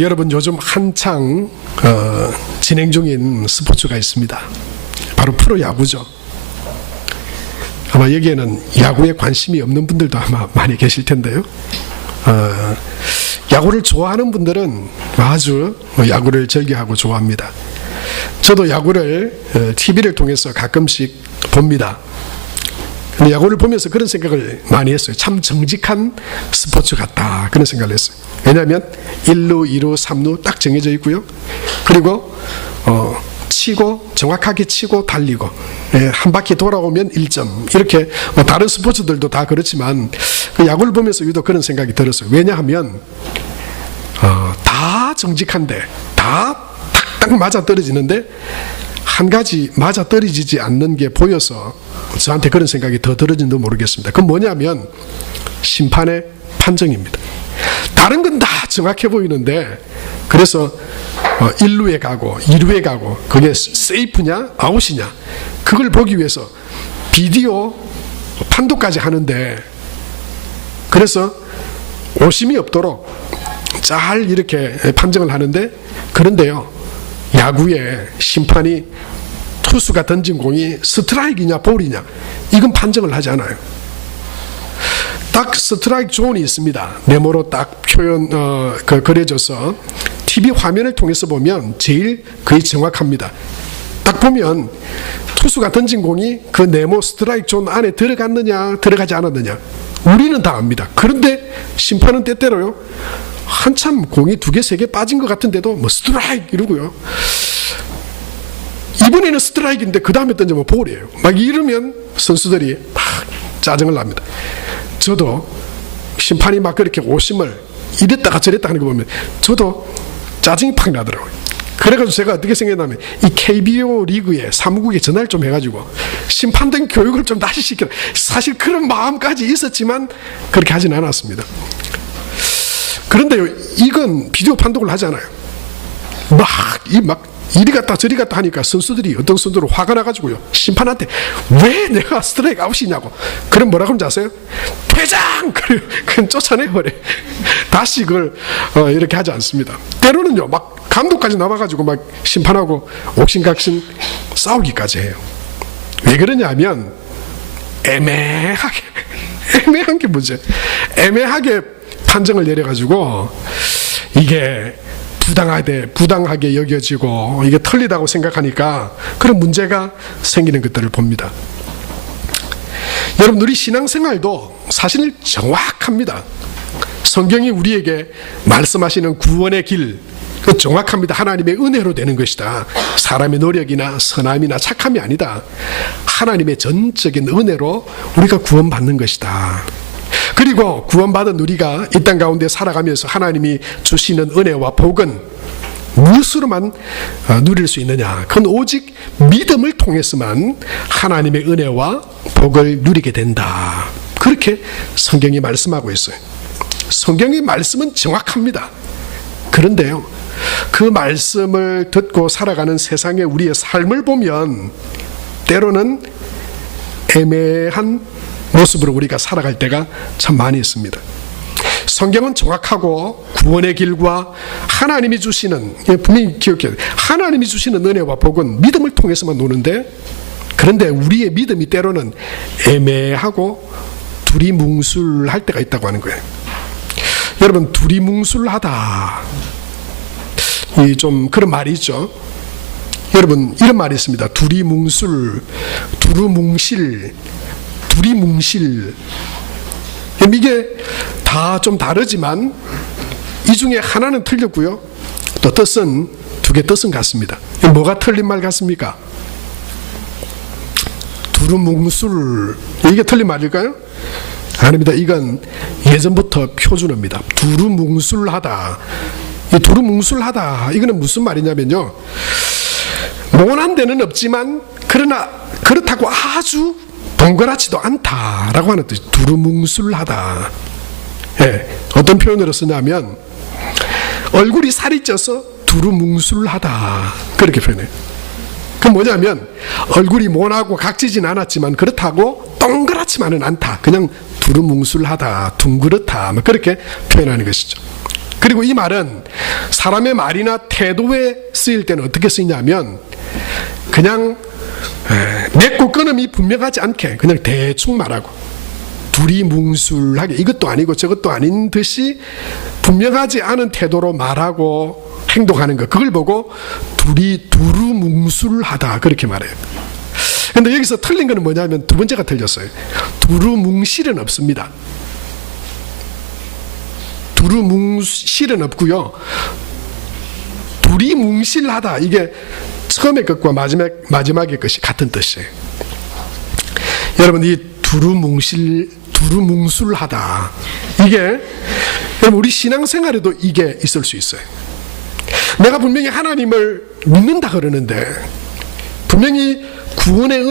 여러분 요즘 한창 진행 중인 스포츠가 있습니다. 바로 프로야구죠. 아마 여기에는 야구에 관심이 없는 분들도 아마 많이 계실 텐데요. 야구를 좋아하는 분들은 아주 야구를 즐겨하고 좋아합니다. 저도 야구를 TV를 통해서 가끔씩 봅니다. 근데 야구를 보면서 그런 생각을 많이 했어요. 참 정직한 스포츠 같다, 그런 생각을 했어요. 왜냐하면 1루, 2루, 3루 딱 정해져 있고요. 그리고 치고 정확하게 치고 달리고, 한 바퀴 돌아오면 1점, 이렇게 다른 스포츠들도 다 그렇지만 그 야구를 보면서 유독 그런 생각이 들었어요. 왜냐하면 다 정직한데 다 탁탁 맞아 떨어지는데 한 가지 맞아 떨어지지 않는 게 보여서 저한테 그런 생각이 더 들어진지도 모르겠습니다. 그건 뭐냐면 심판의 판정입니다. 다른 건 다 정확해 보이는데, 그래서 1루에 가고 2루에 가고 그게 세이프냐 아웃이냐 그걸 보기 위해서 비디오 판독까지 하는데, 그래서 오심이 없도록 잘 이렇게 판정을 하는데, 그런데요, 야구에 심판이 투수가 던진 공이 스트라이크냐 볼이냐 이건 판정을 하지 않아요. 딱 스트라이크 존이 있습니다. 네모로 딱 표현 그려져서 TV 화면을 통해서 보면 제일 거의 정확합니다. 딱 보면 투수가 던진 공이 그 네모 스트라이크 존 안에 들어갔느냐 들어가지 않았느냐 우리는 다 압니다. 그런데 심판은 때때로요, 한참 공이 2개 3개 빠진 것 같은데도 뭐 스트라이크 이러고요, 이번에는 스트라이크인데 그 다음에 던지면 볼이에요. 막 이러면 선수들이 막 짜증을 납니다. 저도 심판이 막 그렇게 오심을 이랬다가 저랬다 하는 거 보면 저도 짜증이 팍 나더라고요. 그래가지고 제가 어떻게 생각했냐면 이 KBO 리그에 사무국에 전화를 좀 해가지고 심판된 교육을 좀 다시 시켜라. 사실 그런 마음까지 있었지만 그렇게 하진 않았습니다. 그런데요, 이건 비디오 판독을 하잖아요. 막 이리 갔다 저리 갔다 하니까 선수들이, 어떤 선수들은 화가 나가지고요, 심판한테 왜 내가 스트라이크 아웃이냐고. 그럼 뭐라고 하는지 아세요? 퇴장! 그냥 쫓아내버려. 다시 그걸 이렇게 하지 않습니다. 때로는요, 막 감독까지 나와가지고 막 심판하고 옥신각신 싸우기까지 해요. 왜 그러냐면 애매한 게 문제예요. 애매하게 판정을 내려가지고 이게 부당하게 여겨지고 이게 틀리다고 생각하니까 그런 문제가 생기는 것들을 봅니다. 여러분, 우리 신앙생활도 사실 정확합니다. 성경이 우리에게 말씀하시는 구원의 길, 그 정확합니다. 하나님의 은혜로 되는 것이다. 사람의 노력이나 선함이나 착함이 아니다. 하나님의 전적인 은혜로 우리가 구원받는 것이다. 그리고 구원받은 우리가 이 땅 가운데 살아가면서 하나님이 주시는 은혜와 복은 무엇으로만 누릴 수 있느냐? 그건 오직 믿음을 통해서만 하나님의 은혜와 복을 누리게 된다. 그렇게 성경이 말씀하고 있어요. 성경의 말씀은 정확합니다. 그런데요, 그 말씀을 듣고 살아가는 세상의 우리의 삶을 보면 때로는 애매한 모습으로 우리가 살아갈 때가 참 많이 있습니다. 성경은 정확하고 구원의 길과 하나님이 주시는, 분명히 기억해야 돼요, 하나님이 주시는 은혜와 복은 믿음을 통해서만 노는데, 그런데 우리의 믿음이 때로는 애매하고 두리뭉술할 때가 있다고 하는 거예요. 여러분, 두리뭉술하다, 좀 그런 말이 있죠. 여러분, 이런 말이 있습니다. 두리뭉술, 두루뭉실, 두리뭉실. 이게 다 좀 다르지만 이 중에 하나는 틀렸고요, 또 뜻은 2개 뜻은 같습니다. 뭐가 틀린 말 같습니까? 두루뭉술, 이게 틀린 말일까요? 아닙니다. 이건 예전부터 표준어입니다. 두루뭉술하다. 이 두루뭉술하다, 이거는 무슨 말이냐면요, 모난 데는 없지만 그러나 그렇다고 아주 동그랗지도 않다라고 하는 뜻이 두루뭉술하다. 어떤 표현으로 쓰냐면 얼굴이 살이 쪄서 두루뭉술하다, 그렇게 표현해요. 그건 뭐냐면 얼굴이 모나고 각지진 않았지만 그렇다고 동그랗지만은 않다, 그냥 두루뭉술하다, 둥그렇다, 그렇게 표현하는 것이죠. 그리고 이 말은 사람의 말이나 태도에 쓰일 때는 어떻게 쓰이냐면 그냥 맺고 끊음이 분명하지 않게 그냥 대충 말하고 두리뭉술하게 이것도 아니고 저것도 아닌 듯이 분명하지 않은 태도로 말하고 행동하는 것, 그걸 보고 두루뭉술하다 그렇게 말해요. 근데 여기서 틀린 거는 뭐냐면 두 번째가 틀렸어요. 두루뭉실은 없습니다. 두루뭉실은 없고요. 두리뭉실하다, 이게 처음의 것과 마지막의 것이 같은 뜻이에요. 여러분, 이 두루뭉술하다, 이게 여러분 우리 신앙생활에도 이게 있을 수 있어요. 내가 분명히 하나님을 믿는다 그러는데 분명히 구원은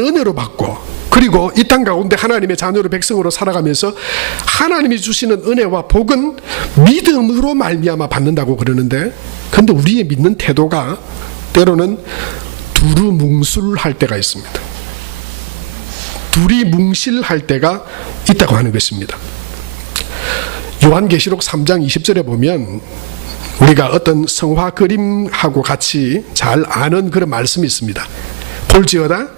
은혜로 받고, 그리고 이 땅 가운데 하나님의 자녀로 백성으로 살아가면서 하나님이 주시는 은혜와 복은 믿음으로 말미암아 받는다고 그러는데, 그런데 우리의 믿는 태도가 때로는 두루뭉술할 때가 있습니다. 두리뭉실할 때가 있다고 하는 것입니다. 요한계시록 3장 20절에 보면 우리가 어떤 성화 그림하고 같이 잘 아는 그런 말씀이 있습니다. 볼지어다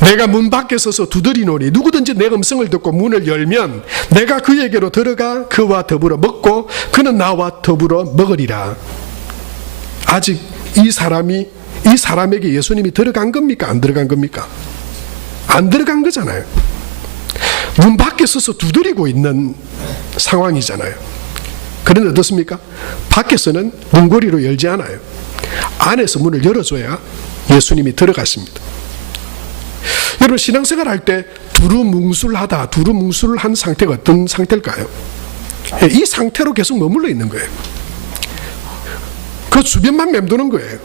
내가 문 밖에 서서 두드리노니 누구든지 내 음성을 듣고 문을 열면 내가 그에게로 들어가 그와 더불어 먹고 그는 나와 더불어 먹으리라. 아직 이 사람에게 예수님이 들어간 겁니까? 안 들어간 겁니까? 안 들어간 거잖아요. 문 밖에 서서 두드리고 있는 상황이잖아요. 그런데 어떻습니까? 밖에서는 문고리로 열지 않아요. 안에서 문을 열어줘야 예수님이 들어가십니다. 여러분, 신앙생활 할 때 두루뭉술하다, 두루뭉술한 상태가 어떤 상태일까요? 이 상태로 계속 머물러 있는 거예요. 그 주변만 맴도는 거예요.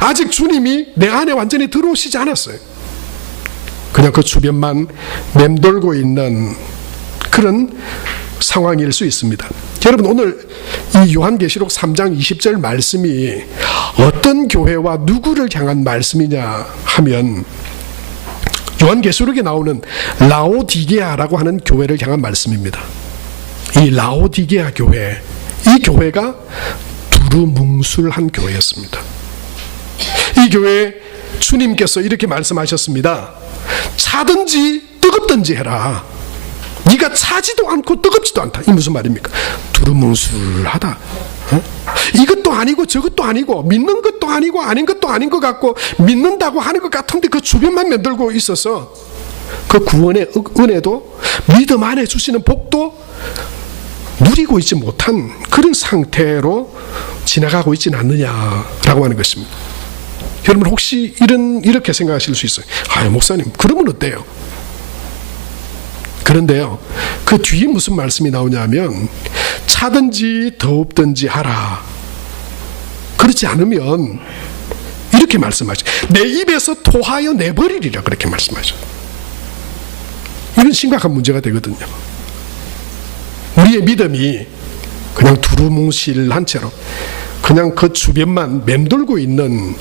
아직 주님이 내 안에 완전히 들어오시지 않았어요. 그냥 그 주변만 맴돌고 있는 그런 상황일 수 있습니다. 여러분, 오늘 이 요한계시록 3장 20절 말씀이 어떤 교회와 누구를 향한 말씀이냐 하면 요한계시록에 나오는 라오디게아라고 하는 교회를 향한 말씀입니다. 이 라오디게아 교회, 이 교회가 두루뭉술한 교회였습니다. 이 교회에 주님께서 이렇게 말씀하셨습니다. 차든지 뜨겁든지 해라. 네가 차지도 않고 뜨겁지도 않다. 이 무슨 말입니까? 두루뭉술하다. 이것도 아니고 저것도 아니고 믿는 것도 아니고 아닌 것도 아닌 것 같고 믿는다고 하는 것 같은데 그 주변만 만들고 있어서 그 구원의 은혜도 믿음 안에 주시는 복도 누리고 있지 못한 그런 상태로 지나가고 있지는 않느냐라고 하는 것입니다. 여러분, 혹시 이렇게 생각하실 수 있어요. 목사님, 그러면 어때요? 그런데요, 그 뒤에 무슨 말씀이 나오냐면 차든지 더웁든지 하라. 그렇지 않으면 이렇게 말씀하죠. 내 입에서 토하여 내버리리라, 그렇게 말씀하죠. 이건 심각한 문제가 되거든요. 우리의 믿음이 그냥 두루뭉실한 채로 그냥 그 주변만 맴돌고 있는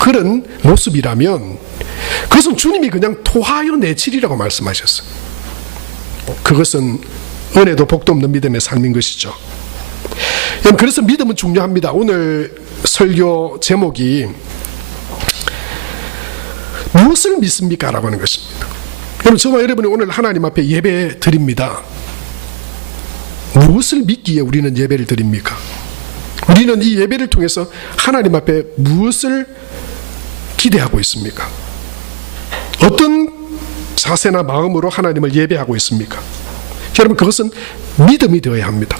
그런 모습이라면 그것은 주님이 그냥 토하여 내치리라고 말씀하셨어요. 그것은 은혜도 복도 없는 믿음의 삶인 것이죠. 그래서 믿음은 중요합니다. 오늘 설교 제목이 무엇을 믿습니까? 라고 하는 것입니다. 여러분, 저와 여러분이 오늘 하나님 앞에 예배 드립니다. 무엇을 믿기에 우리는 예배를 드립니까? 우리는 이 예배를 통해서 하나님 앞에 무엇을 기대하고 있습니까? 어떤 자세나 마음으로 하나님을 예배하고 있습니까? 여러분, 그것은 믿음이 되어야 합니다.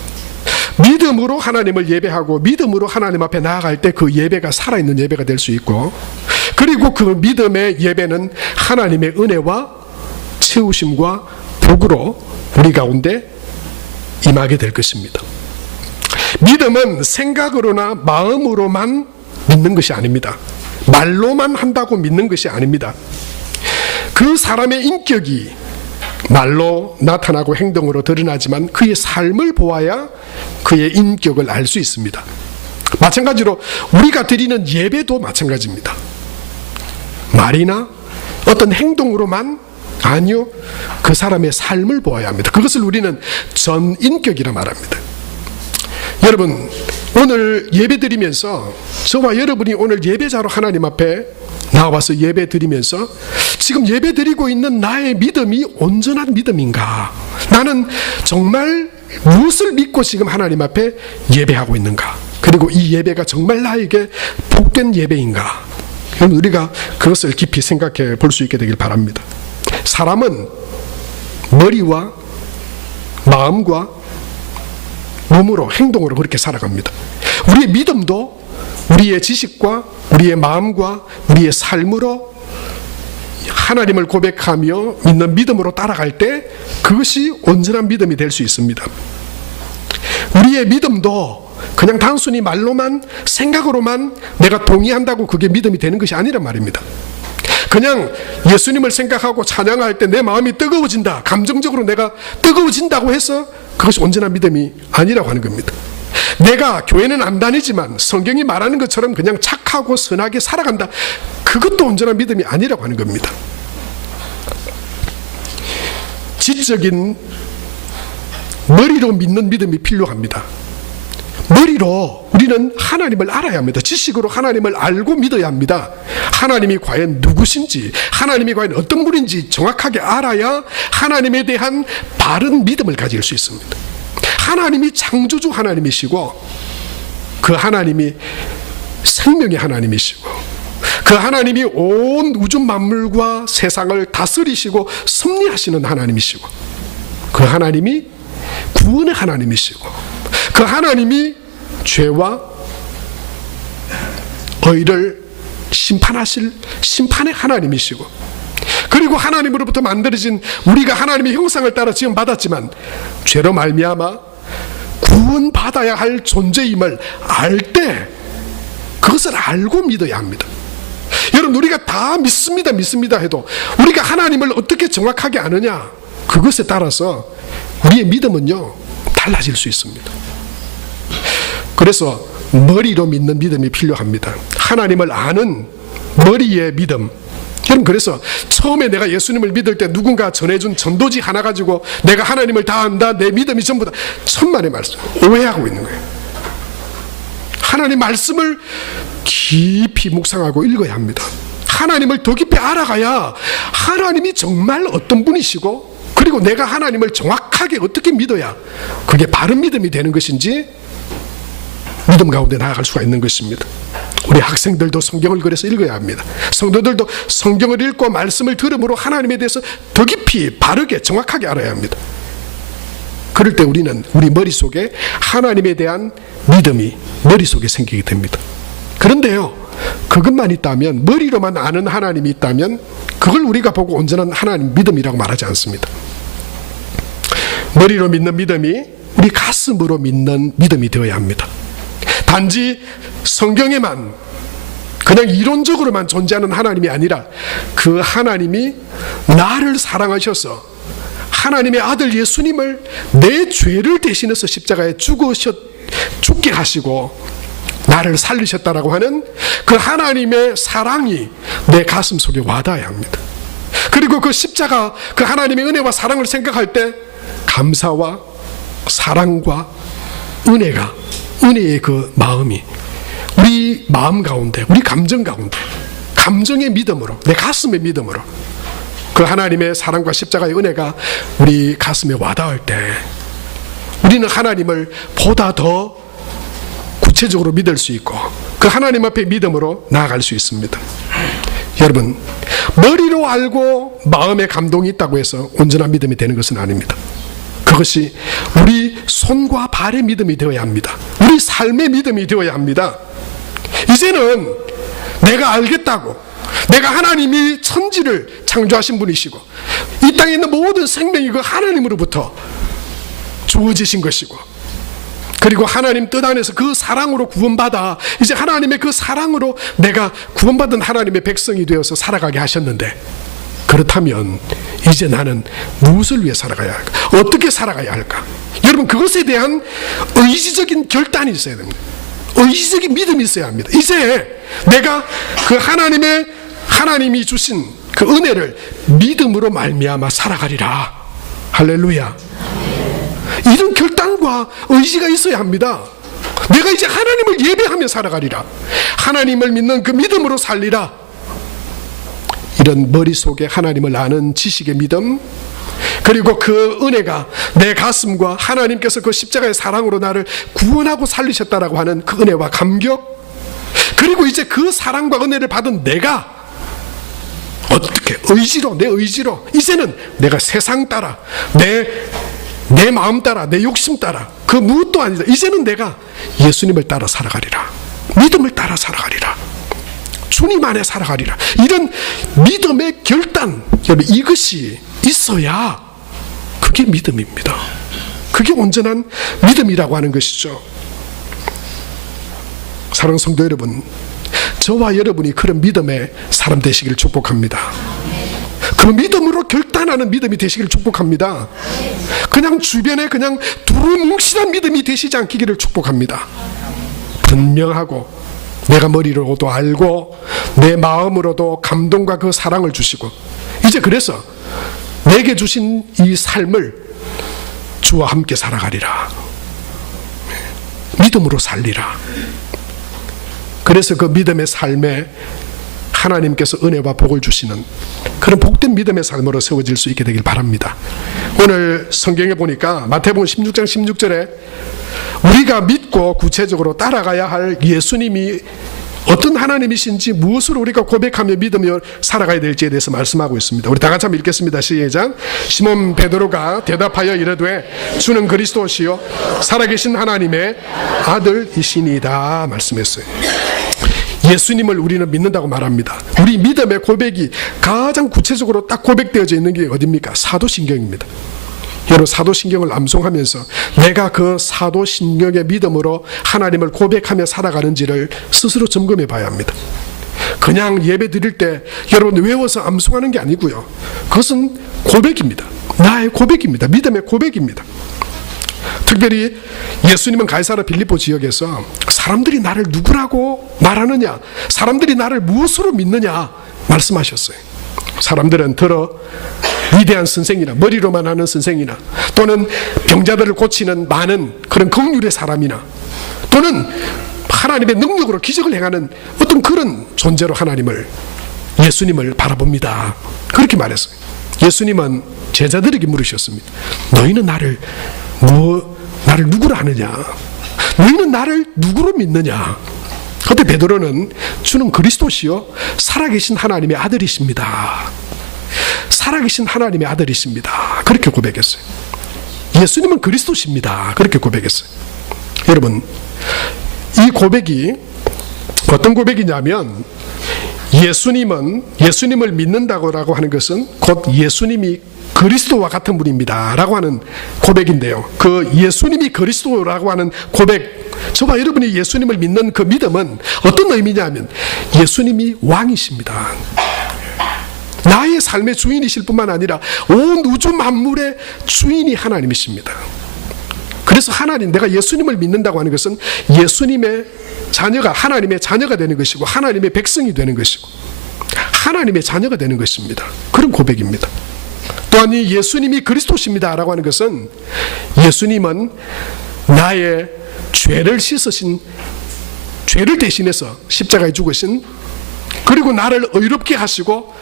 믿음으로 하나님을 예배하고 믿음으로 하나님 앞에 나아갈 때 그 예배가 살아있는 예배가 될 수 있고, 그리고 그 믿음의 예배는 하나님의 은혜와 채우심과 복으로 우리 가운데 임하게 될 것입니다. 믿음은 생각으로나 마음으로만 믿는 것이 아닙니다. 말로만 한다고 믿는 것이 아닙니다. 그 사람의 인격이 말로 나타나고 행동으로 드러나지만 그의 삶을 보아야 그의 인격을 알 수 있습니다. 마찬가지로 우리가 드리는 예배도 마찬가지입니다. 말이나 어떤 행동으로만 아니요, 그 사람의 삶을 보아야 합니다. 그것을 우리는 전인격이라 말합니다. 여러분, 오늘 예배 드리면서 저와 여러분이 오늘 예배자로 하나님 앞에 나와서 예배 드리면서 지금 예배 드리고 있는 나의 믿음이 온전한 믿음인가? 나는 정말 무엇을 믿고 지금 하나님 앞에 예배하고 있는가? 그리고 이 예배가 정말 나에게 복된 예배인가? 여러분, 우리가 그것을 깊이 생각해 볼 수 있게 되길 바랍니다. 사람은 머리와 마음과 몸으로, 행동으로 그렇게 살아갑니다. 우리의 믿음도 우리의 지식과 우리의 마음과 우리의 삶으로 하나님을 고백하며 믿는 믿음으로 따라갈 때 그것이 온전한 믿음이 될 수 있습니다. 우리의 믿음도 그냥 단순히 말로만, 생각으로만 내가 동의한다고 그게 믿음이 되는 것이 아니란 말입니다. 그냥 예수님을 생각하고 찬양할 때 내 마음이 뜨거워진다, 감정적으로 내가 뜨거워진다고 해서 그것이 온전한 믿음이 아니라고 하는 겁니다. 내가 교회는 안 다니지만 성경이 말하는 것처럼 그냥 착하고 선하게 살아간다, 그것도 온전한 믿음이 아니라고 하는 겁니다. 지적인 머리로 믿는 믿음이 필요합니다. 머리로 우리는 하나님을 알아야 합니다. 지식으로 하나님을 알고 믿어야 합니다. 하나님이 과연 누구신지, 하나님이 과연 어떤 분인지 정확하게 알아야 하나님에 대한 바른 믿음을 가질 수 있습니다. 하나님이 창조주 하나님이시고 그 하나님이 생명의 하나님이시고 그 하나님이 온 우주 만물과 세상을 다스리시고 섭리하시는 하나님이시고 그 하나님이 구원의 하나님이시고 그 하나님이 죄와 의를 심판하실 심판의 하나님이시고 그리고 하나님으로부터 만들어진 우리가 하나님의 형상을 따라 지음받았지만 죄로 말미암아 구원받아야 할 존재임을 알 때 그것을 알고 믿어야 합니다. 여러분, 우리가 다 믿습니다 해도 우리가 하나님을 어떻게 정확하게 아느냐, 그것에 따라서 우리의 믿음은요 달라질 수 있습니다. 그래서 머리로 믿는 믿음이 필요합니다. 하나님을 아는 머리의 믿음. 여러분, 그래서 처음에 내가 예수님을 믿을 때 누군가 전해준 전도지 하나 가지고 내가 하나님을 다 안다, 내 믿음이 전부 다, 천만의 말씀, 오해하고 있는 거예요. 하나님 말씀을 깊이 묵상하고 읽어야 합니다. 하나님을 더 깊이 알아가야 하나님이 정말 어떤 분이시고 그리고 내가 하나님을 정확하게 어떻게 믿어야 그게 바른 믿음이 되는 것인지 믿음 가운데 나아갈 수가 있는 것입니다. 우리 학생들도 성경을 그래서 읽어야 합니다. 성도들도 성경을 읽고 말씀을 들음으로 하나님에 대해서 더 깊이 바르게 정확하게 알아야 합니다. 그럴 때 우리는 우리 머릿속에 하나님에 대한 믿음이 머릿속에 생기게 됩니다. 그런데요, 그것만 있다면, 머리로만 아는 하나님이 있다면 그걸 우리가 보고 온전한 하나님 믿음이라고 말하지 않습니다. 머리로 믿는 믿음이 우리 가슴으로 믿는 믿음이 되어야 합니다. 단지 성경에만 그냥 이론적으로만 존재하는 하나님이 아니라 그 하나님이 나를 사랑하셔서 하나님의 아들 예수님을 내 죄를 대신해서 십자가에 죽게 하시고 나를 살리셨다라고 하는 그 하나님의 사랑이 내 가슴 속에 와닿아야 합니다. 그리고 그 십자가, 그 하나님의 은혜와 사랑을 생각할 때 감사와 사랑과 은혜의 그 마음이 우리 마음 가운데, 우리 감정 가운데, 감정의 믿음으로, 내 가슴의 믿음으로 그 하나님의 사랑과 십자가의 은혜가 우리 가슴에 와닿을 때 우리는 하나님을 보다 더 구체적으로 믿을 수 있고 그 하나님 앞에 믿음으로 나아갈 수 있습니다. 여러분, 머리로 알고 마음에 감동이 있다고 해서 온전한 믿음이 되는 것은 아닙니다. 그것이 우리 손과 발의 믿음이 되어야 합니다. 우리 삶의 믿음이 되어야 합니다. 이제는 내가 알겠다고, 내가 하나님이 천지를 창조하신 분이시고 이 땅에 있는 모든 생명이 그 하나님으로부터 주어지신 것이고 그리고 하나님 뜻 안에서 그 사랑으로 구원받아 이제 하나님의 그 사랑으로 내가 구원받은 하나님의 백성이 되어서 살아가게 하셨는데, 그렇다면 이제 나는 무엇을 위해 살아가야 할까? 어떻게 살아가야 할까? 여러분, 그것에 대한 의지적인 결단이 있어야 됩니다. 의지적인 믿음이 있어야 합니다. 이제 내가 그 하나님이 주신 그 은혜를 믿음으로 말미암아 살아가리라. 할렐루야. 이런 결단과 의지가 있어야 합니다. 내가 이제 하나님을 예배하며 살아가리라. 하나님을 믿는 그 믿음으로 살리라. 이런 머릿속에 하나님을 아는 지식의 믿음, 그리고 그 은혜가 내 가슴과 하나님께서 그 십자가의 사랑으로 나를 구원하고 살리셨다라고 하는 그 은혜와 감격, 그리고 이제 그 사랑과 은혜를 받은 내가 어떻게 내 의지로 이제는 내가 세상 따라 내 마음 따라 내 욕심 따라 그 무엇도 아니다. 이제는 내가 예수님을 따라 살아가리라. 믿음을 따라 살아가리라. 주님 안에 살아가리라. 이런 믿음의 결단, 여러분, 이것이 있어야 그게 믿음입니다. 그게 온전한 믿음이라고 하는 것이죠. 사랑하는 성도 여러분, 저와 여러분이 그런 믿음의 사람 되시기를 축복합니다. 그 믿음으로 결단하는 믿음이 되시기를 축복합니다. 그냥 주변에 그냥 두루뭉실한 믿음이 되시지 않기를 축복합니다. 분명하고 내가 머리로도 알고 내 마음으로도 감동과 그 사랑을 주시고, 이제 그래서 내게 주신 이 삶을 주와 함께 살아가리라. 믿음으로 살리라. 그래서 그 믿음의 삶에 하나님께서 은혜와 복을 주시는 그런 복된 믿음의 삶으로 세워질 수 있게 되길 바랍니다. 오늘 성경에 보니까 마태복음 16장 16절에 우리가 믿고 구체적으로 따라가야 할 예수님이 어떤 하나님이신지, 무엇으로 우리가 고백하며 믿으며 살아가야 될지에 대해서 말씀하고 있습니다. 우리 다 같이 한번 읽겠습니다. 시작. 시몬 베드로가 대답하여 이르되 주는 그리스도시요 살아계신 하나님의 아들이시니이다 말씀했어요. 예수님을 우리는 믿는다고 말합니다. 우리 믿음의 고백이 가장 구체적으로 딱 고백되어져 있는 게 어디입니까? 사도신경입니다. 여러분, 사도신경을 암송하면서 내가 그 사도신경의 믿음으로 하나님을 고백하며 살아가는지를 스스로 점검해 봐야 합니다. 그냥 예배 드릴 때 여러분 외워서 암송하는 게 아니고요, 그것은 고백입니다. 나의 고백입니다. 믿음의 고백입니다. 특별히 예수님은 가이사랴 빌립보 지역에서 사람들이 나를 누구라고 말하느냐, 사람들이 나를 무엇으로 믿느냐 말씀하셨어요. 사람들은 들어 위대한 선생이나 머리로만 하는 선생이나, 또는 병자들을 고치는 많은 그런 긍휼의 사람이나, 또는 하나님의 능력으로 기적을 행하는 어떤 그런 존재로 예수님을 바라봅니다. 그렇게 말했어요. 예수님은 제자들에게 물으셨습니다. 너희는 나를 누구로 아느냐? 너희는 나를 누구로 믿느냐? 그때 베드로는 주는 그리스도시요 살아계신 하나님의 아들이십니다. 살아계신 하나님의 아들이십니다. 그렇게 고백했어요. 예수님은 그리스도십니다. 그렇게 고백했어요. 여러분, 이 고백이 어떤 고백이냐면, 예수님을 믿는다고 하는 것은 곧 예수님이 그리스도와 같은 분입니다 라고 하는 고백인데요, 그 예수님이 그리스도라고 하는 고백, 저와 여러분이 예수님을 믿는 그 믿음은 어떤 의미냐면 예수님이 왕이십니다. 나의 삶의 주인이실 뿐만 아니라 온 우주 만물의 주인이 하나님이십니다. 그래서 내가 예수님을 믿는다고 하는 것은 예수님의 자녀가, 하나님의 자녀가 되는 것이고, 하나님의 백성이 되는 것이고, 하나님의 자녀가 되는 것입니다. 그런 고백입니다. 또한 이 예수님이 그리스도십니다 라고 하는 것은 예수님은 나의 죄를 씻으신, 죄를 대신해서 십자가에 죽으신, 그리고 나를 의롭게 하시고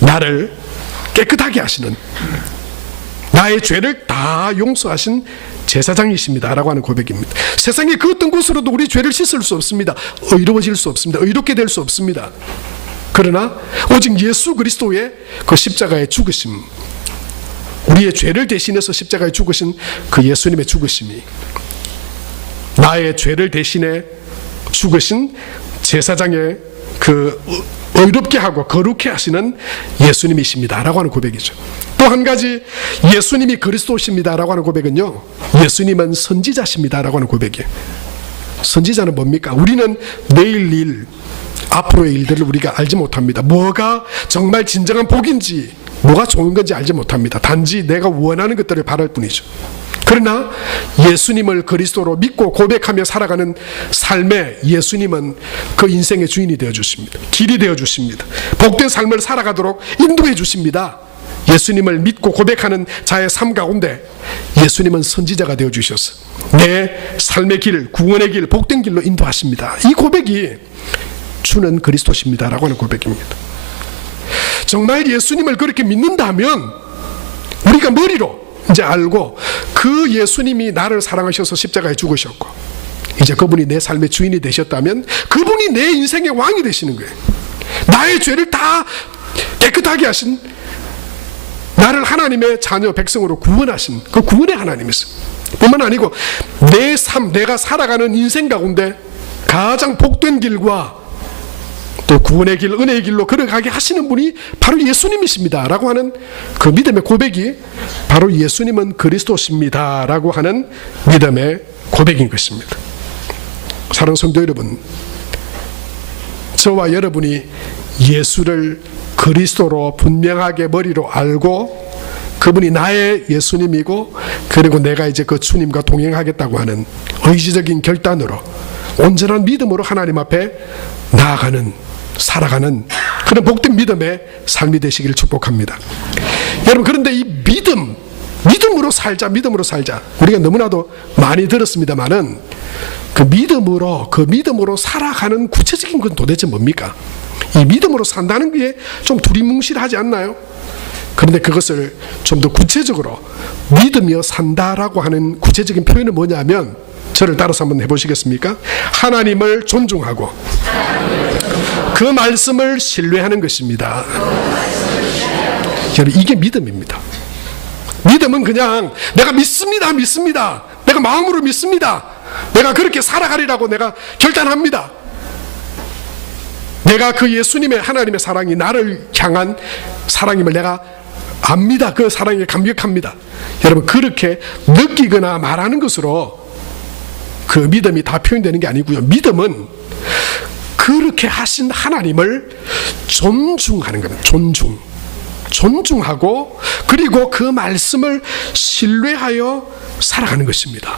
나를 깨끗하게 하시는, 나의 죄를 다 용서하신 제사장이십니다 라고 하는 고백입니다. 세상의 그 어떤 곳으로도 우리 죄를 씻을 수 없습니다. 의로워질 수 없습니다. 의롭게 될 수 없습니다. 그러나 오직 예수 그리스도의 그 십자가의 죽으심, 우리의 죄를 대신해서 십자가에 죽으신 그 예수님의 죽으심이 나의 죄를 대신해 죽으신 제사장의 그 의롭게 하고 거룩해 하시는 예수님이십니다 라고 하는 고백이죠. 또 한 가지, 예수님이 그리스도십니다 라고 하는 고백은요, 예수님은 선지자십니다 라고 하는 고백이에요. 선지자는 뭡니까? 우리는 내일 일, 앞으로의 일들을 우리가 알지 못합니다. 뭐가 정말 진정한 복인지, 뭐가 좋은 건지 알지 못합니다. 단지 내가 원하는 것들을 바랄 뿐이죠. 그러나 예수님을 그리스도로 믿고 고백하며 살아가는 삶에 예수님은 그 인생의 주인이 되어 주십니다. 길이 되어 주십니다. 복된 삶을 살아가도록 인도해 주십니다. 예수님을 믿고 고백하는 자의 삶 가운데 예수님은 선지자가 되어주셔서 내 삶의 길, 구원의 길, 복된 길로 인도하십니다. 이 고백이 주는 그리스도십니다라고 하는 고백입니다. 정말 예수님을 그렇게 믿는다면 우리가 머리로 이제 알고 그 예수님이 나를 사랑하셔서 십자가에 죽으셨고 이제 그분이 내 삶의 주인이 되셨다면 그분이 내 인생의 왕이 되시는 거예요. 나의 죄를 다 깨끗하게 하신, 나를 하나님의 자녀 백성으로 구원하신 그 구원의 하나님이세요. 뿐만 아니고 내 삶, 내가 살아가는 인생 가운데 가장 복된 길과 또 구원의 길, 은혜의 길로 걸어가게 하시는 분이 바로 예수님이십니다 라고 하는 그 믿음의 고백이 바로 예수님은 그리스도십니다 라고 하는 믿음의 고백인 것입니다. 사랑하는 성도 여러분, 저와 여러분이 예수를 그리스도로 분명하게 머리로 알고 그분이 나의 예수님이고 그리고 내가 이제 그 주님과 동행하겠다고 하는 의지적인 결단으로 온전한 믿음으로 하나님 앞에 나아가는, 살아가는 그런 복된 믿음의 삶이 되시기를 축복합니다. 여러분, 그런데 이 믿음으로 살자, 믿음으로 살자, 우리가 너무나도 많이 들었습니다만은 그 믿음으로 살아가는 구체적인 건 도대체 뭡니까? 이 믿음으로 산다는 게 좀 두리뭉실하지 않나요? 그런데 그것을 좀 더 구체적으로 믿으며 산다라고 하는 구체적인 표현은 뭐냐면, 저를 따라서 한번 해보시겠습니까? 하나님을 존중하고 그 말씀을 신뢰하는 것입니다. 여러분, 이게 믿음입니다. 믿음은 그냥 내가 믿습니다, 내가 마음으로 믿습니다, 내가 그렇게 살아가리라고 내가 결단합니다, 내가 그 예수님의 하나님의 사랑이 나를 향한 사랑임을 내가 압니다, 그 사랑에 감격합니다. 여러분, 그렇게 느끼거나 말하는 것으로 그 믿음이 다 표현되는 게 아니고요. 믿음은 그렇게 하신 하나님을 존중하는 겁니다. 존중하고 그리고 그 말씀을 신뢰하여 살아가는 것입니다.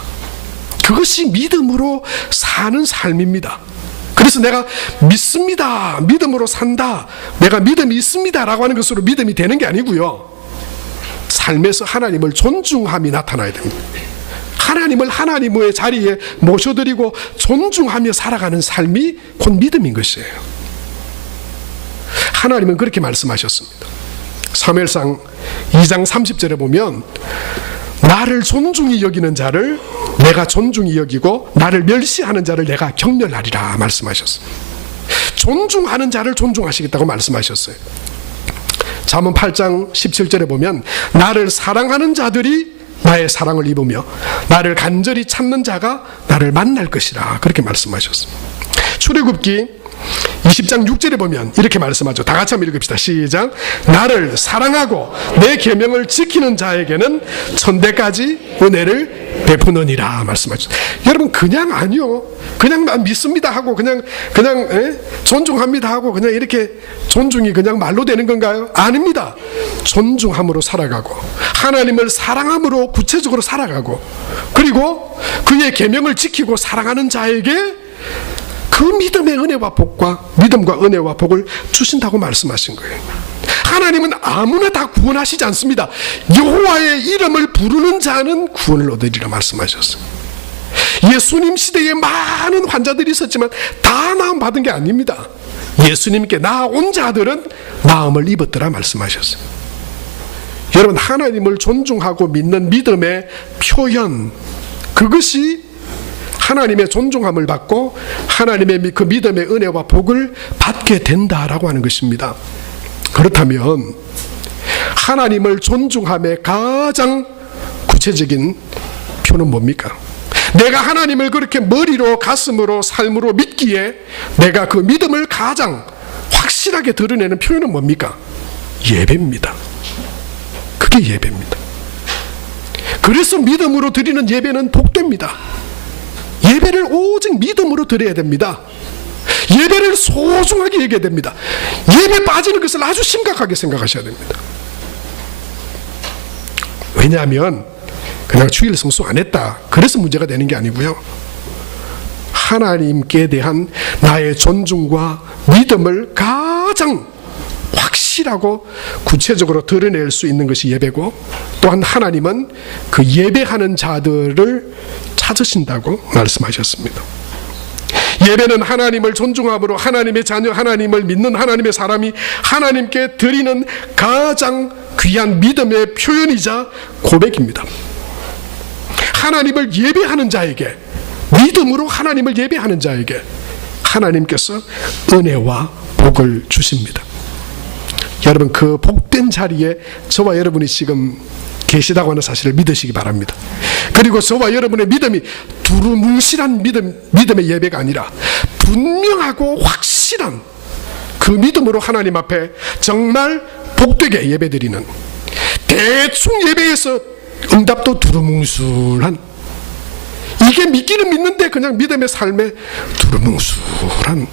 그것이 믿음으로 사는 삶입니다. 그래서 내가 믿습니다, 믿음으로 산다, 내가 믿음이 있습니다 라고 하는 것으로 믿음이 되는 게 아니고요, 삶에서 하나님을 존중함이 나타나야 됩니다. 하나님을 하나님의 자리에 모셔드리고 존중하며 살아가는 삶이 곧 믿음인 것이에요. 하나님은 그렇게 말씀하셨습니다. 사무엘상 2장 30절에 보면 나를 존중히 여기는 자를 내가 존중히 여기고 나를 멸시하는 자를 내가 경멸하리라 말씀하셨어요. 존중하는 자를 존중하시겠다고 말씀하셨어요. 잠언 8장 17절에 보면 나를 사랑하는 자들이 나의 사랑을 입으며 나를 간절히 찾는 자가 나를 만날 것이라 그렇게 말씀하셨습니다. 출애굽기 20장 6절에 보면 이렇게 말씀하죠. 다 같이 한번 읽읍시다. 시작. 나를 사랑하고 내 계명을 지키는 자에게는 천대까지 은혜를 베푸느니라 말씀하죠. 여러분, 그냥 아니요, 그냥 난 믿습니다 하고 그냥 존중합니다 하고 그냥 이렇게 존중이 그냥 말로 되는 건가요? 아닙니다. 존중함으로 살아가고 하나님을 사랑함으로 구체적으로 살아가고 그리고 그의 계명을 지키고 사랑하는 자에게 그 믿음의 은혜와 복과 믿음과 은혜와 복을 주신다고 말씀하신 거예요. 하나님은 아무나 다 구원하시지 않습니다. 여호와의 이름을 부르는 자는 구원을 얻으리라 말씀하셨어요. 예수님 시대에 많은 환자들이 있었지만 다 나음 받은 게 아닙니다. 예수님께 나아온 자들은 나음을 입었더라 말씀하셨어요. 여러분, 하나님을 존중하고 믿는 믿음의 표현, 그것이 하나님의 존중함을 받고 하나님의 그 믿음의 은혜와 복을 받게 된다라고 하는 것입니다. 그렇다면 하나님을 존중함의 가장 구체적인 표는 뭡니까? 내가 하나님을 그렇게 머리로 가슴으로 삶으로 믿기에 내가 그 믿음을 가장 확실하게 드러내는 표현은 뭡니까? 예배입니다. 그게 예배입니다. 그래서 믿음으로 드리는 예배는 복됩니다. 예배를 오직 믿음으로 드려야 됩니다. 예배를 소중하게 여겨야 됩니다. 예배 빠지는 것을 아주 심각하게 생각하셔야 됩니다. 왜냐하면 그냥 주일 성수 안 했다 그래서 문제가 되는 게 아니고요, 하나님께 대한 나의 존중과 믿음을 가장 확실히 확실하고 구체적으로 드러낼 수 있는 것이 예배고, 또한 하나님은 그 예배하는 자들을 찾으신다고 말씀하셨습니다. 예배는 하나님을 존중함으로 하나님의 자녀, 하나님을 믿는 하나님의 사람이 하나님께 드리는 가장 귀한 믿음의 표현이자 고백입니다. 하나님을 예배하는 자에게, 믿음으로 하나님을 예배하는 자에게 하나님께서 은혜와 복을 주십니다. 여러분, 그 복된 자리에 저와 여러분이 지금 계시다고 하는 사실을 믿으시기 바랍니다. 그리고 저와 여러분의 믿음이 두루뭉실한 믿음의 예배가 아니라 분명하고 확실한 그 믿음으로 하나님 앞에 정말 복되게 예배드리는, 대충 예배에서 응답도 두루뭉술한, 이게 믿기는 믿는데 그냥 믿음의 삶에 두루뭉술한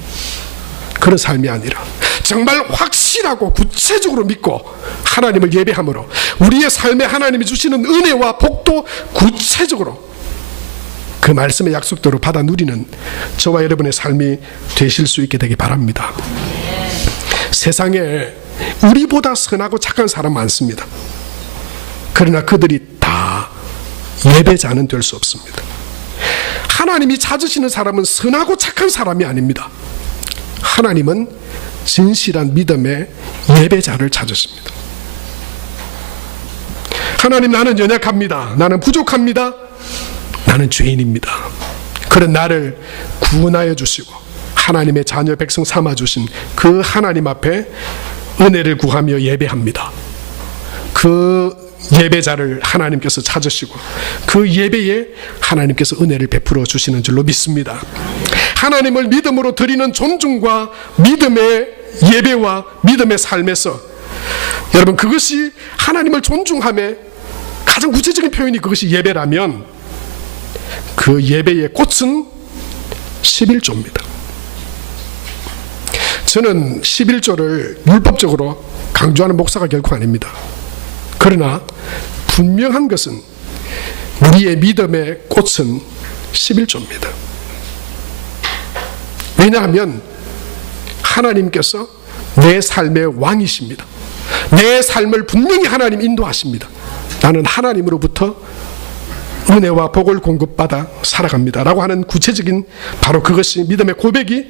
그런 삶이 아니라 정말 확실하고 구체적으로 믿고 하나님을 예배함으로 우리의 삶에 하나님이 주시는 은혜와 복도 구체적으로 그 말씀의 약속대로 받아 누리는 저와 여러분의 삶이 되실 수 있게 되기 바랍니다. 세상에 우리보다 선하고 착한 사람 많습니다. 그러나 그들이 다 예배자는 될 수 없습니다. 하나님이 찾으시는 사람은 선하고 착한 사람이 아닙니다. 하나님은 진실한 믿음의 예배자를 찾으십니다. 하나님, 나는 연약합니다. 나는 부족합니다. 나는 죄인입니다. 그런 나를 구원하여 주시고 하나님의 자녀 백성 삼아 주신 그 하나님 앞에 은혜를 구하며 예배합니다. 그 예배자를 하나님께서 찾으시고 그 예배에 하나님께서 은혜를 베풀어 주시는 줄로 믿습니다. 하나님을 믿음으로 드리는 존중과 믿음의 예배와 믿음의 삶에서 여러분, 그것이 하나님을 존중함의 가장 구체적인 표현이 그것이 예배라면 그 예배의 꽃은 11조입니다. 저는 11조를 율법적으로 강조하는 목사가 결코 아닙니다. 그러나 분명한 것은 우리의 믿음의 꽃은 11조입니다. 왜냐하면 하나님께서 내 삶의 왕이십니다. 내 삶을 분명히 하나님 인도하십니다. 나는 하나님으로부터 은혜와 복을 공급받아 살아갑니다 라고 하는 구체적인 바로 그것이 믿음의 고백이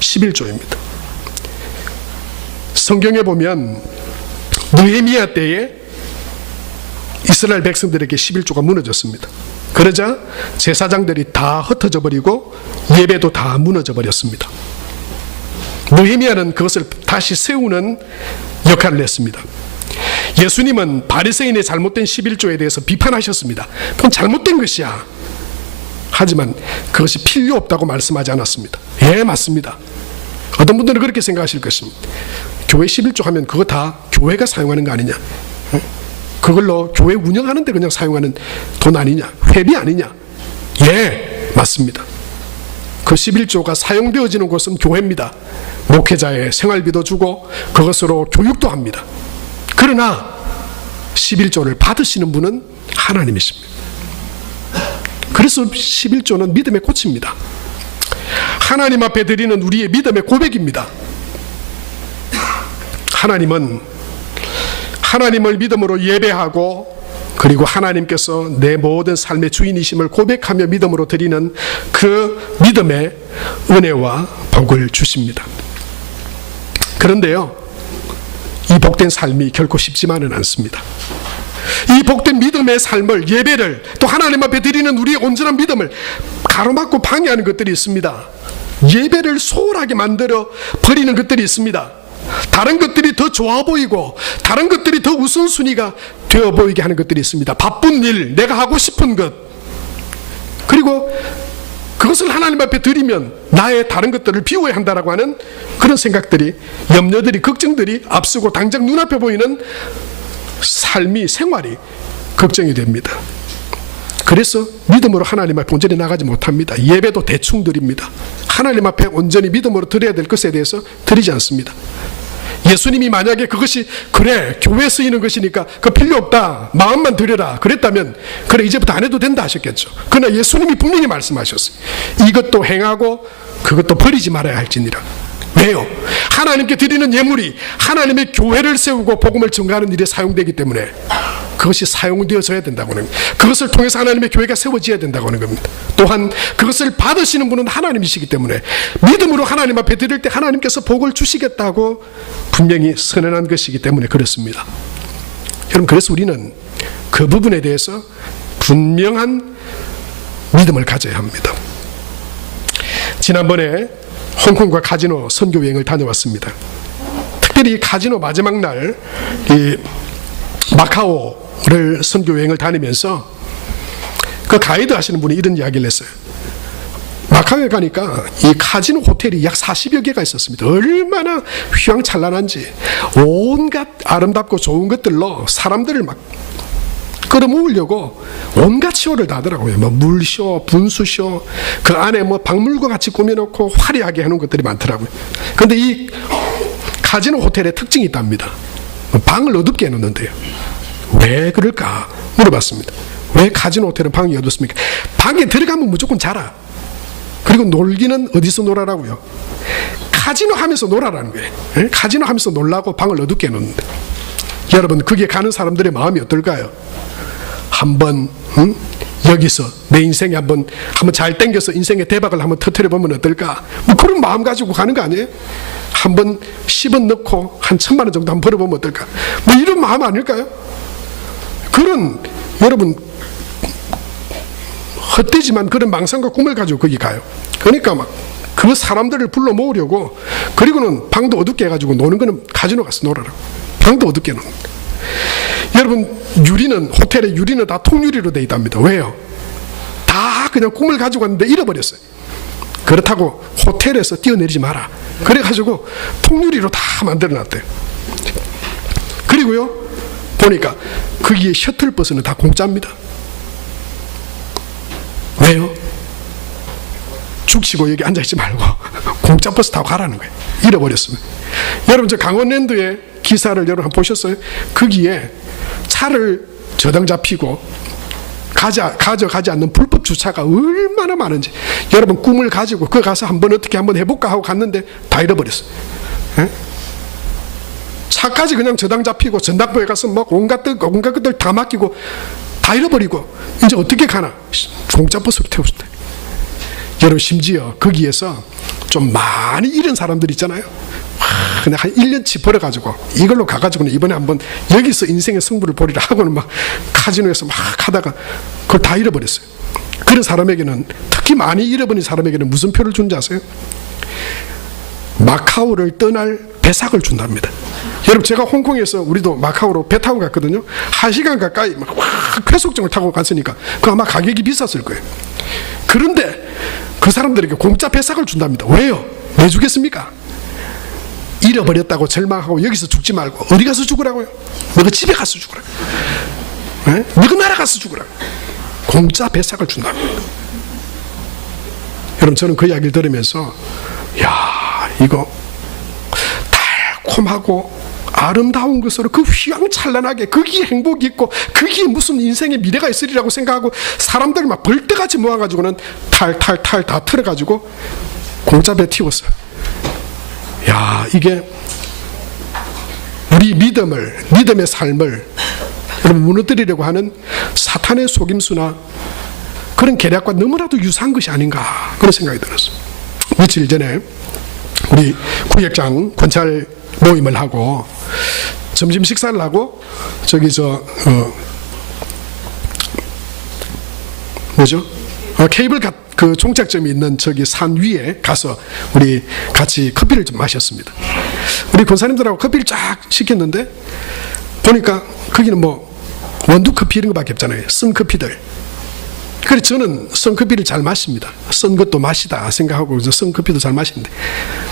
11조입니다. 성경에 보면 느헤미야 때에 이스라엘 백성들에게 11조가 무너졌습니다. 그러자 제사장들이 다 흩어져 버리고 예배도 다 무너져 버렸습니다. 느헤미야는 그것을 다시 세우는 역할을 했습니다. 예수님은 바리새인의 잘못된 11조에 대해서 비판하셨습니다. 그건 잘못된 것이야. 하지만 그것이 필요 없다고 말씀하지 않았습니다. 예, 맞습니다. 어떤 분들은 그렇게 생각하실 것입니다. 교회 11조 하면 그거 다 교회가 사용하는 거 아니냐, 그걸로 교회 운영하는데 그냥 사용하는 돈 아니냐, 회비 아니냐. 예, 맞습니다. 그 11조가 사용되어지는 곳은 교회입니다. 목회자의 생활비도 주고 그것으로 교육도 합니다. 그러나 11조를 받으시는 분은 하나님이십니다. 그래서 11조는 믿음의 꽃입니다. 하나님 앞에 드리는 우리의 믿음의 고백입니다. 하나님은 하나님을 믿음으로 예배하고 그리고 하나님께서 내 모든 삶의 주인이심을 고백하며 믿음으로 드리는 그 믿음의 은혜와 복을 주십니다. 그런데요, 이 복된 삶이 결코 쉽지만은 않습니다. 이 복된 믿음의 삶을, 예배를, 또 하나님 앞에 드리는 우리의 온전한 믿음을 가로막고 방해하는 것들이 있습니다. 예배를 소홀하게 만들어 버리는 것들이 있습니다. 다른 것들이 더 좋아 보이고 다른 것들이 더 우선순위가 되어 보이게 하는 것들이 있습니다. 바쁜 일, 내가 하고 싶은 것, 그리고 그것을 하나님 앞에 드리면 나의 다른 것들을 비워야 한다라고 하는 그런 생각들이, 염려들이, 걱정들이 앞서고 당장 눈앞에 보이는 삶이, 생활이 걱정이 됩니다. 그래서 믿음으로 하나님 앞에 온전히 나가지 못합니다. 예배도 대충 드립니다. 하나님 앞에 온전히 믿음으로 드려야 될 것에 대해서 드리지 않습니다. 예수님이 만약에 그것이 그래 교회에 쓰이는 것이니까 그거 필요 없다, 마음만 드려라 그랬다면 그래 이제부터 안 해도 된다 하셨겠죠. 그러나 예수님이 분명히 말씀하셨어요. 이것도 행하고 그것도 버리지 말아야 할지니라. 왜요? 하나님께 드리는 예물이 하나님의 교회를 세우고 복음을 증거하는 일에 사용되기 때문에 그것이 사용되어져야 된다고 하는 겁니다. 그것을 통해서 하나님의 교회가 세워져야 된다고 하는 겁니다. 또한 그것을 받으시는 분은 하나님이시기 때문에 믿음으로 하나님 앞에 드릴 때 하나님께서 복을 주시겠다고 분명히 선언한 것이기 때문에 그렇습니다. 여러분, 그래서 우리는 그 부분에 대해서 분명한 믿음을 가져야 합니다. 지난번에 홍콩과 카지노 선교 여행을 다녀왔습니다. 특별히 카지노 마지막 날 이 마카오를 선교 여행을 다니면서 그 가이드 하시는 분이 이런 이야기를 했어요. 마카오에 가니까 이 카지노 호텔이 약 40여 개가 있었습니다. 얼마나 휘황찬란한지 온갖 아름답고 좋은 것들로 사람들을 막 끌어모으려고 온갖 쇼를 다 하더라고요. 뭐 물쇼, 분수쇼, 그 안에 뭐 박물관 같이 꾸며놓고 화려하게 해놓은 것들이 많더라고요. 그런데 이 카지노 호텔의 특징이 있답니다. 방을 어둡게 해놓는데요. 왜 그럴까 물어봤습니다. 왜 카지노 호텔은 방이 어둡습니까? 방에 들어가면 무조건 자라. 그리고 놀기는 어디서 놀아라고요? 카지노 하면서 놀아라는 거예요. 카지노 하면서 놀라고 방을 어둡게 해놓는데, 여러분, 거기에 가는 사람들의 마음이 어떨까요? 한번 여기서 내 인생에 한번 잘 땡겨서 인생의 대박을 한번 터뜨려 보면 어떨까? 뭐 그런 마음 가지고 가는 거 아니에요? 한번 10원 넣고 한 1,000만 원 정도 한번 벌어보면 어떨까? 뭐 이런 마음 아닐까요? 그런, 여러분, 헛되지만 그런 망상과 꿈을 가지고 거기 가요. 그러니까 막 그 사람들을 불러 모으려고, 그리고는 방도 어둡게 해가지고 노는 거는 카지노 가서 놀아라. 방도 어둡게 노는. 여러분, 유리는, 호텔의 유리는 다 통유리로 되어 있답니다. 왜요? 다 그냥 꿈을 가지고 왔는데 잃어버렸어요. 그렇다고 호텔에서 뛰어내리지 마라. 그래가지고 통유리로 다 만들어놨대요. 그리고요, 보니까 거기에 셔틀버스는 다 공짜입니다. 왜요? 죽치고 여기 앉아있지 말고 공짜 버스 타고 가라는 거예요. 잃어버렸으면. 여러분, 저 강원랜드의 기사를 여러분 한번 보셨어요? 거기에 차를 저당 잡히고 가져가지 않는 불법 주차가 얼마나 많은지. 여러분, 꿈을 가지고 그 가서 한번 어떻게 한번 해볼까 하고 갔는데 다 잃어버렸어요. 에? 차까지 그냥 저당 잡히고 전당포에 가서 막 온갖 것들 다 맡기고 다 잃어버리고 이제 어떻게 가나? 공짜 버스로 태우셨대. 여러분, 심지어 거기에서 좀 많이 잃은 사람들 있잖아요. 그냥 한 1년치 벌어가지고 이걸로 가가지고는 이번에 한번 여기서 인생의 승부를 보리라 하고는 막 카지노에서 막 하다가 그걸 다 잃어버렸어요. 그런 사람에게는, 특히 많이 잃어버린 사람에게는 무슨 표를 준지 아세요? 마카오를 떠날 배삭을 준답니다. 여러분, 제가 홍콩에서 우리도 마카오로 배 타고 갔거든요. 1시간 가까이 막 회속정을 타고 갔으니까 그 아마 가격이 비쌌을 거예요. 그런데 그 사람들에게 공짜 배삭을 준답니다. 왜요? 왜 주겠습니까? 잃어버렸다고 절망하고 여기서 죽지 말고 어디 가서 죽으라고요? 너가 집에 가서 죽으라. 너가 나라 가서 죽으라. 공짜 배삭을 준답니다. 여러분, 저는 그 이야기를 들으면서 야, 이거 달콤하고 아름다운 것으로 그 휘황찬란하게 거기에 행복이 있고 거기에 무슨 인생의 미래가 있으리라고 생각하고 사람들 막 벌떼같이 모아가지고는 탈탈탈 다 틀어가지고 공짜 배 튀웠어요. 야, 이게 우리 믿음의 삶을 여러분 무너뜨리려고 하는 사탄의 속임수나 그런 계략과 너무나도 유사한 것이 아닌가, 그런 생각이 들었어요. 며칠 전에 우리 구역장 권찰 모임을 하고 점심 식사를 하고 저기 케이블 그 종착점이 있는 저기 산 위에 가서 우리 같이 커피를 좀 마셨습니다. 우리 권사님들하고 커피를 쫙 시켰는데 보니까 거기는 뭐 원두 커피 이런 거밖에 없잖아요. 쓴 커피들. 그래서 저는 쓴 커피를 잘 마십니다. 쓴 것도 맛이다 생각하고 쓴 커피도 잘 마시는데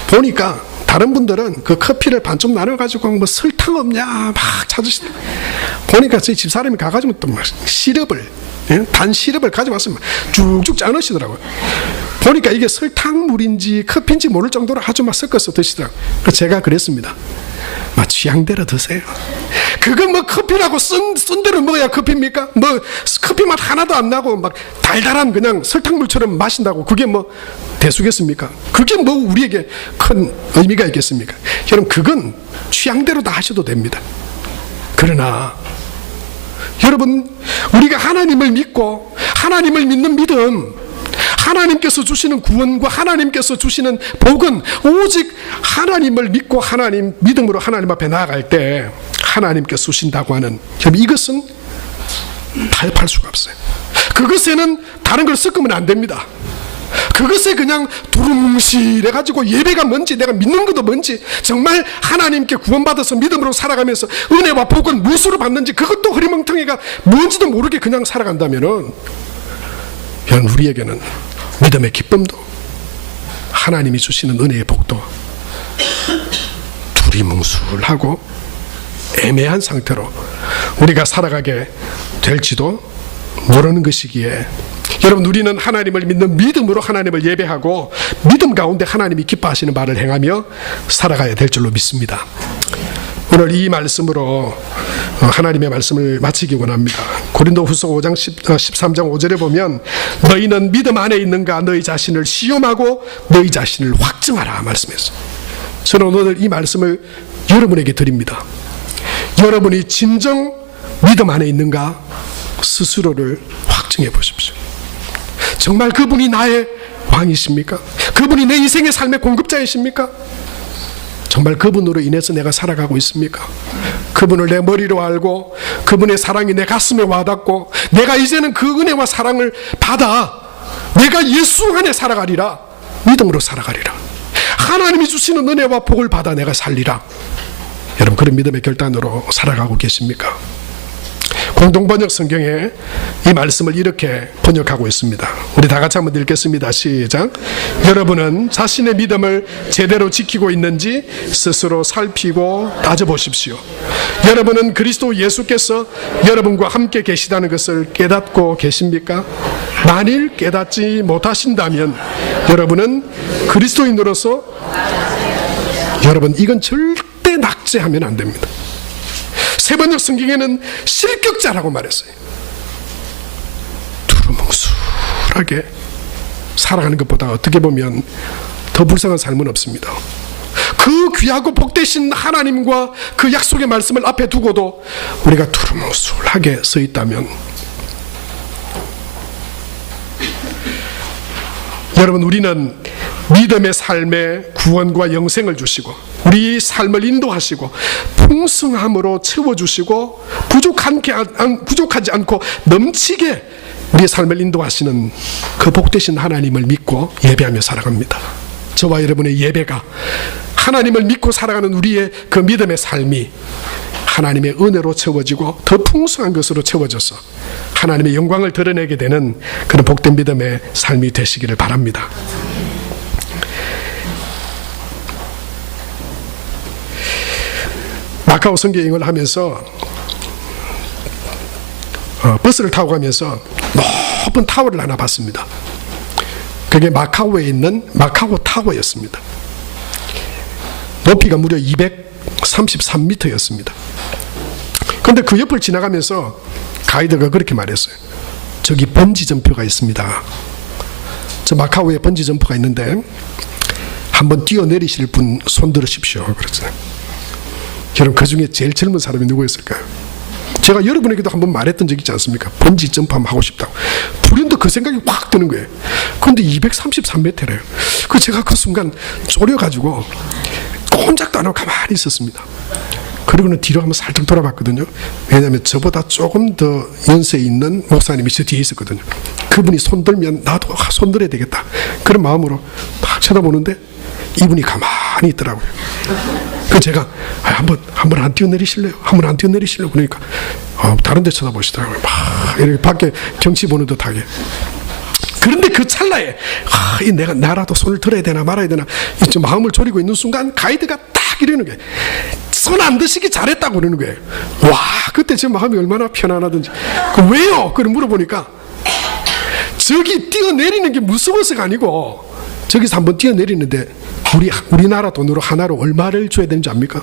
보니까 다른 분들은 그 커피를 반쯤 나눠가지고 뭐 설탕 없냐 막 찾으시더라고요. 보니까 저희 집사람이 가가지고 또 막 시럽을, 단 시럽을 가져왔으면 쭉쭉 짜놓으시더라고요. 보니까 이게 설탕물인지 커피인지 모를 정도로 아주 막 섞어서 드시더라고요. 그래서 제가 그랬습니다. 취향대로 드세요. 그거 뭐 커피라고 쓴 대로 먹어야 커피입니까? 뭐 커피 맛 하나도 안 나고 막 달달한 그냥 설탕물처럼 마신다고 그게 뭐 대수겠습니까? 그게 뭐 우리에게 큰 의미가 있겠습니까? 여러분, 그건 취향대로 다 하셔도 됩니다. 그러나 여러분, 우리가 하나님을 믿고 하나님을 믿는 믿음, 하나님께서 주시는 구원과 하나님께서 주시는 복은 오직 하나님을 믿고 하나님 믿음으로 하나님 앞에 나아갈 때 하나님께서 주신다고 하는, 이것은 타협할 수가 없어요. 그것에는 다른 걸 섞으면 안 됩니다. 그것에 그냥 두루뭉실해가지고 예배가 뭔지 내가 믿는 것도 뭔지 정말 하나님께 구원받아서 믿음으로 살아가면서 은혜와 복은 무엇으로 받는지 그것도 흐리멍텅이가 뭔지도 모르게 그냥 살아간다면은 우리에게는 믿음의 기쁨도 하나님이 주시는 은혜의 복도 두리뭉술하고 애매한 상태로 우리가 살아가게 될지도 모르는 것이기에, 여러분, 우리는 하나님을 믿는 믿음으로 하나님을 예배하고 믿음 가운데 하나님이 기뻐하시는 바를 행하며 살아가야 될 줄로 믿습니다. 오늘 이 말씀으로 하나님의 말씀을 마치기 원합니다. 고린도후서 5장 13장 5절에 보면 너희는 믿음 안에 있는가 너희 자신을 시험하고 너희 자신을 확증하라 말씀했어요. 저는 오늘 이 말씀을 여러분에게 드립니다. 여러분이 진정 믿음 안에 있는가 스스로를 확증해 보십시오. 정말 그분이 나의 왕이십니까? 그분이 내 인생의 삶의 공급자이십니까? 정말 그분으로 인해서 내가 살아가고 있습니까? 그분을 내 머리로 알고 그분의 사랑이 내 가슴에 와닿고 내가 이제는 그 은혜와 사랑을 받아 내가 예수 안에 살아가리라, 믿음으로 살아가리라, 하나님이 주시는 은혜와 복을 받아 내가 살리라. 여러분, 그런 믿음의 결단으로 살아가고 계십니까? 공동번역 성경에 이 말씀을 이렇게 번역하고 있습니다. 우리 다 같이 한번 읽겠습니다. 시작. 여러분은 자신의 믿음을 제대로 지키고 있는지 스스로 살피고 따져보십시오. 여러분은 그리스도 예수께서 여러분과 함께 계시다는 것을 깨닫고 계십니까? 만일 깨닫지 못하신다면 여러분은 그리스도인으로서, 여러분, 이건 절대 낙제하면 안 됩니다. 세번역 성경에는 실격자라고 말했어요. 두루뭉술하게 살아가는 것보다 어떻게 보면 더 불쌍한 삶은 없습니다. 그 귀하고 복되신 하나님과 그 약속의 말씀을 앞에 두고도 우리가 두루뭉술하게 서 있다면, 여러분, 우리는 믿음의 삶에 구원과 영생을 주시고 우리 삶을 인도하시고 풍성함으로 채워주시고 부족하지 않고 넘치게 우리의 삶을 인도하시는 그 복되신 하나님을 믿고 예배하며 살아갑니다. 저와 여러분의 예배가 하나님을 믿고 살아가는 우리의 그 믿음의 삶이 하나님의 은혜로 채워지고 더 풍성한 것으로 채워져서 하나님의 영광을 드러내게 되는 그런 복된 믿음의 삶이 되시기를 바랍니다. 마카오 선교여행을 하면서 버스를 타고 가면서 높은 타워를 하나 봤습니다. 그게 마카오에 있는 마카오 타워였습니다. 높이가 무려 233m였습니다. 그런데 그 옆을 지나가면서 가이드가 그렇게 말했어요. 저기 번지 점프가 있습니다. 저 마카오에 번지 점프가 있는데 한번 뛰어내리실 분 손 들으십시오. 그랬어요. 여러분, 그 중에 제일 젊은 사람이 누구였을까요? 제가 여러분에게도 한번 말했던 적 있지 않습니까? 번지 점프 한번 하고 싶다고. 불현듯 그 생각이 확 드는 거예요. 그런데 233m래요. 그 제가 그 순간 쫄여가지고 꼼짝도 안 하고 가만히 있었습니다. 그리고는 뒤로 한번 살짝 돌아봤거든요. 왜냐하면 저보다 조금 더 연세 있는 목사님이 저 뒤에 있었거든요. 그분이 손 들면 나도 손 들어야 되겠다, 그런 마음으로 딱 쳐다보는데 이분이 가만히 있더라고요. 그래서 제가 한번 안 뛰어내리실래요? 한번 안 뛰어내리실래요? 그러니까 다른 데 쳐다보시더라고요. 막 이렇게 밖에 경치 보는 듯하게. 그런데 그 찰나에 내가 나라도 손을 들어야 되나 말아야 되나 좀 마음을 졸이고 있는 순간 가이드가 딱 이러는 거예요. 손 안 드시기 잘했다고 그러는 거예요. 와, 그때 제 마음이 얼마나 편안하든지. 왜요? 그걸 물어보니까 저기 뛰어내리는 게 무서워서가 아니고 저기서 한번 뛰어내리는데 우리나라 돈으로 하나로 얼마를 줘야 되는지 압니까?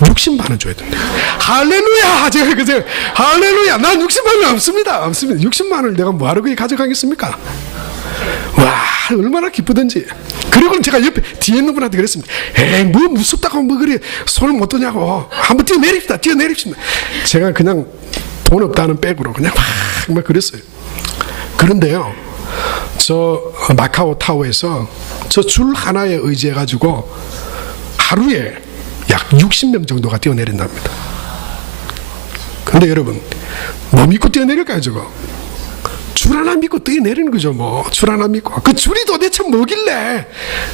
60만 원 줘야 된다. 할렐루야! 제가 그제 할렐루야! 난 60만 원 없습니다. 60만 원을 내가 뭐하러 그게 가져가겠습니까? 와, 얼마나 기쁘던지. 그리고 제가 옆에 뒤에 있는 분한테 그랬습니다. 에이, 뭐 무섭다고 뭐 그래 손을 못 드냐고. 한번 뛰어내립시다. 제가 그냥 돈 없다는 백으로 그냥 막 그랬어요. 그런데요, 저 마카오 타워에서 저 줄 하나에 의지해 가지고 하루에 약 60명 정도가 뛰어내린답니다. 근데 여러분, 뭐 믿고 뛰어내릴까요, 저거? 줄 하나 믿고 뛰어내리는 거죠, 뭐. 줄 하나 믿고. 그 줄이 도대체 뭐길래?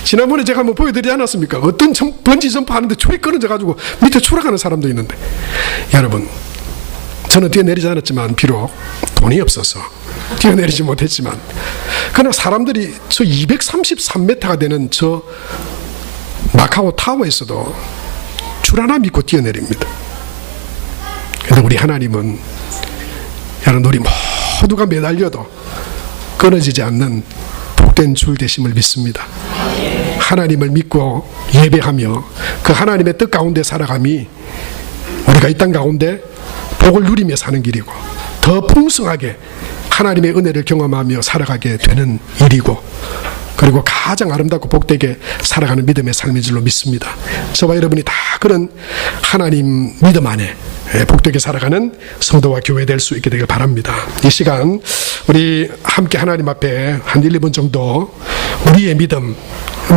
지난번에 제가 한번 보여드리지 않았습니까? 어떤 번지 점프 하는데 줄이 끊어져가지고 밑에 추락하는 사람도 있는데. 여러분, 저는 뛰어내리지 않았지만, 비록 돈이 없어서 뛰어내리지 못했지만, 그러나 사람들이 저 233m가 되는 저 마카오 타워에서도 줄 하나 믿고 뛰어내립니다. 그런데 우리 하나님은, 여러분, 우리 모두가 매달려도 끊어지지 않는 복된 줄 되심을 믿습니다. 하나님을 믿고 예배하며 그 하나님의 뜻 가운데 살아감이 우리가 이 땅 가운데 복을 누리며 사는 길이고, 더 풍성하게 하나님의 은혜를 경험하며 살아가게 되는 일이고, 그리고 가장 아름답고 복되게 살아가는 믿음의 삶인 줄로 믿습니다. 저와 여러분이 다 그런 하나님 믿음 안에 복되게 살아가는 성도와 교회 될 수 있게 되길 바랍니다. 이 시간 우리 함께 하나님 앞에 한 1, 2분 정도 우리의 믿음,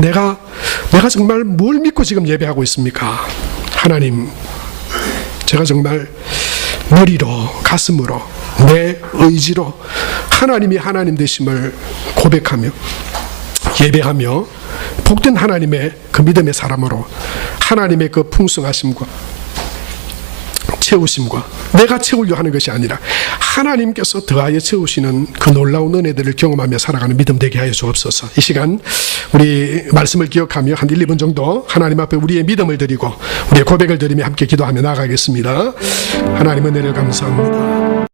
내가 정말 뭘 믿고 지금 예배하고 있습니까? 하나님, 제가 정말 머리로, 가슴으로, 내 의지로 하나님이 하나님 되심을 고백하며 예배하며 복된 하나님의 그 믿음의 사람으로 하나님의 그 풍성하심과 채우심과 내가 채우려 하는 것이 아니라 하나님께서 더하여 채우시는 그 놀라운 은혜들을 경험하며 살아가는 믿음 되게 하여 주옵소서. 이 시간 우리 말씀을 기억하며 한 1, 2분 정도 하나님 앞에 우리의 믿음을 드리고 우리의 고백을 드리며 함께 기도하며 나아가겠습니다. 하나님 은혜를 감사합니다.